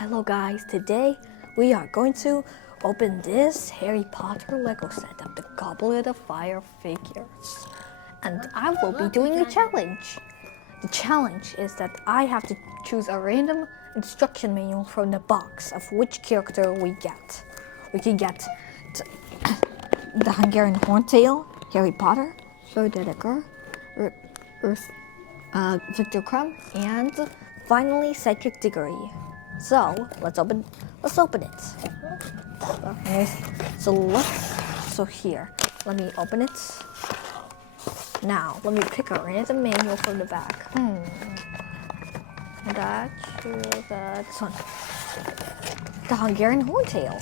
Hello guys, today we are going to open this Harry Potter Lego set of the Goblet of Fire figures. And I will be doing a challenge. The challenge is that I have to choose a random instruction manual from the box of which character we get. We can get the Hungarian Horntail, Harry Potter, Sir Dedeker, Victor Crumb, and finally Cedric Diggory. So let's open it. So here, let me open it. Now let me pick a random manual from the back. This one. The Hungarian Horntail.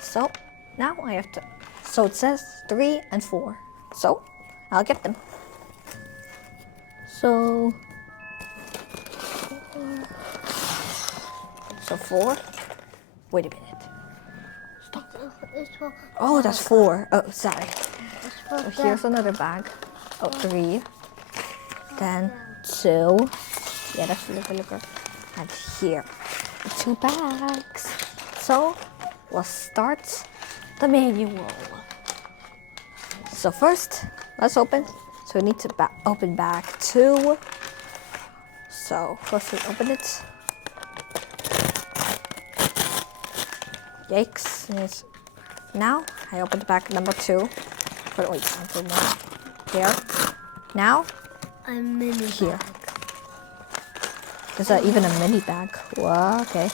So now I have to. So it says 3 and 4. So I'll get them. So 4. Wait a minute. Stop. Oh, that's 4. Oh, sorry. So here's another bag. Oh, 3. Then 2. Yeah, that's looker. And here, 2 bags. So let's start the manual. So first, let's open. So we need to open bag 2. So first we open it. Yikes. Yes. Now I open bag number 2. But wait, until more. There. Now a mini here. bag. There's even a mini bag. Wow, okay.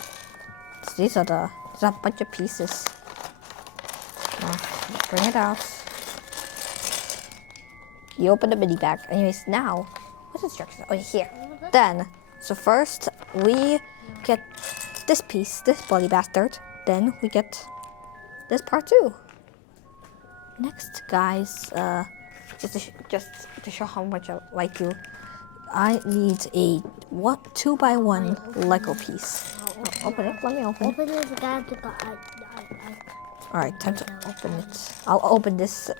So these are there's a bunch of pieces. Now, bring it out. You open the mini bag. Anyways, now, what's instructions? Oh, here. Then, so first we get this piece, this bloody bastard. Then we get this part too. Next, guys, just to show how much I like you, I need a 2x1 Lego piece. Oh, open it. Let me open it. Open it again. All right, time to open it. I'll open this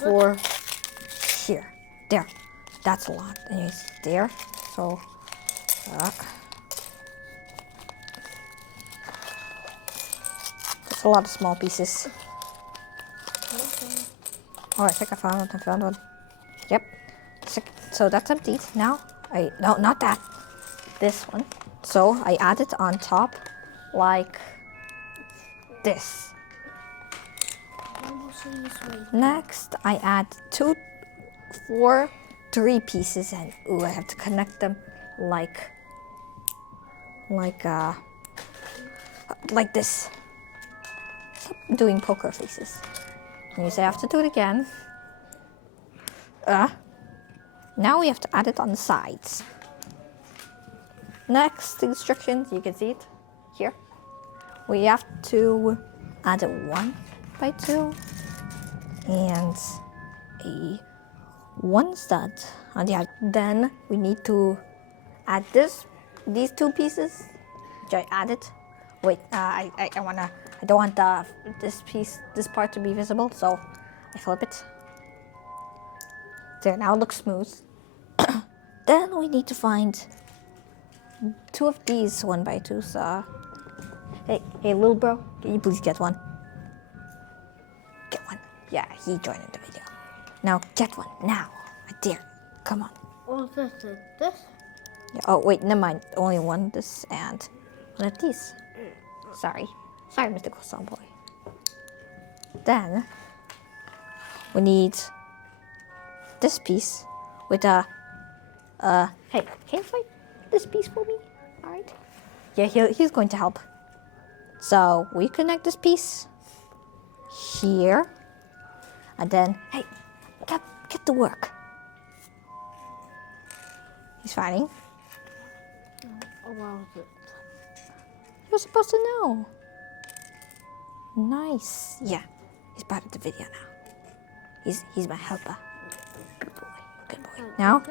for here. There. That's a lot. Anyways, there. So, that's a lot of small pieces. All right, I think I found one. Yep. So that's empty. Now, no, not that. This one. So I add it on top like this. Next, I add 3 pieces, and I have to connect them like this. Stop doing poker faces. And you say I have to do it again. Now we have to add it on the sides. Next instructions, you can see it here. We have to add a 1x2 and a 1 stud on the outside. Then we need to add these 2 pieces, which I added. Wait, I don't want this part to be visible, so I flip it. There, now it looks smooth. Then we need to find 2 of these 1x2s. Hey, little bro, can you please get one? Get one. Yeah, he joined in the video. Now get one now. I dare. Come on. Oh, this. Yeah, oh wait, never mind. Only one this and one of these. Sorry, Mr. Croissant Boy. Then we need this piece with a. Hey, can you find this piece for me? All right. Yeah, he's going to help. So we connect this piece here, and then hey, get to work. He's fighting. Oh, wow. You're supposed to know. Nice. Yeah, he's part of the video now. He's my helper. Good boy. Good boy. Now.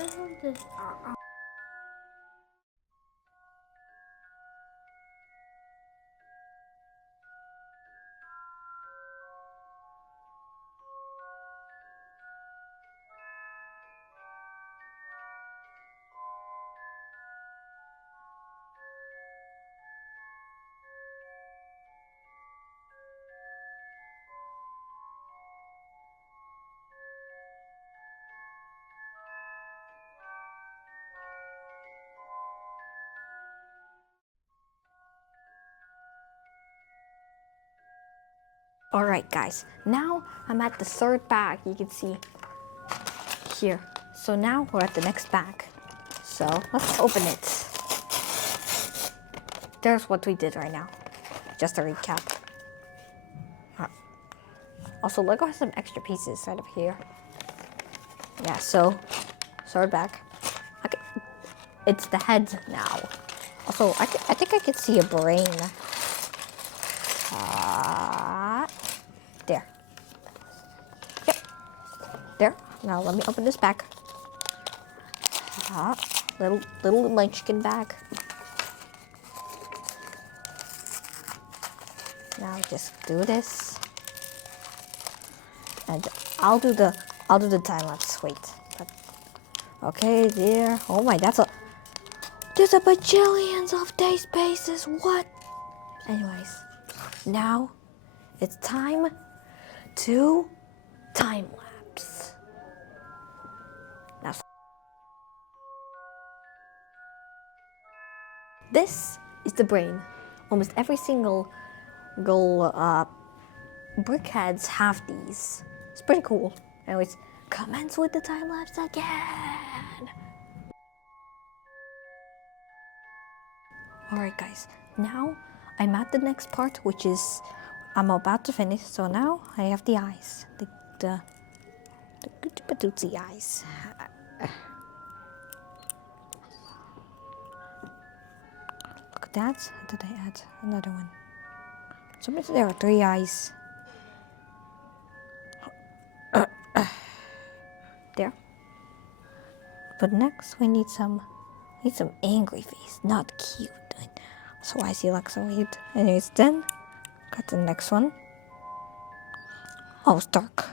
Alright guys, now I'm at the third bag, you can see here. So now we're at the next bag. So let's open it. There's what we did right now. Just a recap. Also, Lego has some extra pieces out of here. Yeah, so third bag. Okay. It's the head now. Also, I think I can see a brain. There. Yep. There. Now let me open this bag. Little munchkin bag. Now just do this. And I'll do the time lapse. Wait. Okay, there. Oh my, there's a bajillions of day spaces. What? Anyways, now it's time to time lapse. Now, this is the brain. Almost every single brickheads have these. It's pretty cool. Anyways, commence with the time lapse again. Alright guys, now I'm at the next part, which is I'm about to finish. So now I have the eyes, the Patootie eyes. Look at that. Did I add another one? So there are 3 eyes. There. But next we need some angry face, not cute. So why is he like so weird? Anyways, then got the next one. Oh, it's dark.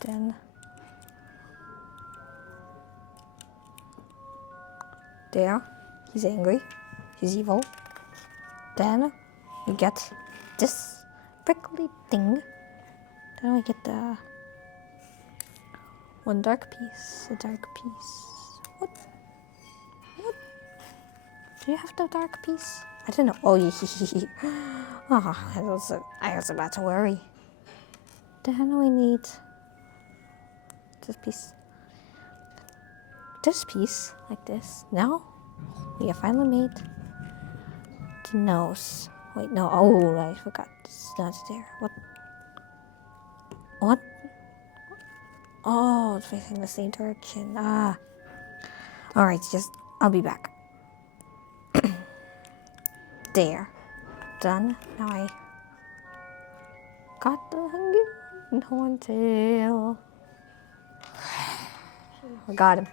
Then there, he's angry, he's evil. Then we get this prickly thing. Then we get the one dark piece, a dark piece. What? Do you have the dark piece? I don't know. Oh, oh, I was about to worry. Then we need this piece. This piece, like this. Now, we have finally made the nose. Wait, no. Oh, I forgot. It's not there. What? Oh, it's facing the same direction. Alright, I'll be back. There. Done. Now I got the hungry horntail. I got him.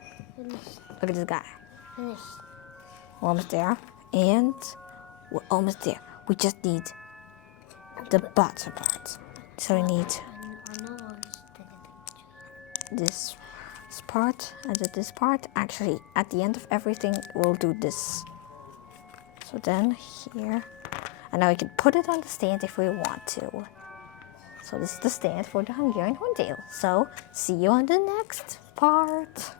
Look at this guy. We're almost there. And we're almost there. We just need the bottom part. So we need this part and this part. Actually, at the end of everything, we'll do this. So then here, and now we can put it on the stand if we want to. So this is the stand for the Hungarian horntail. So see you on the next part.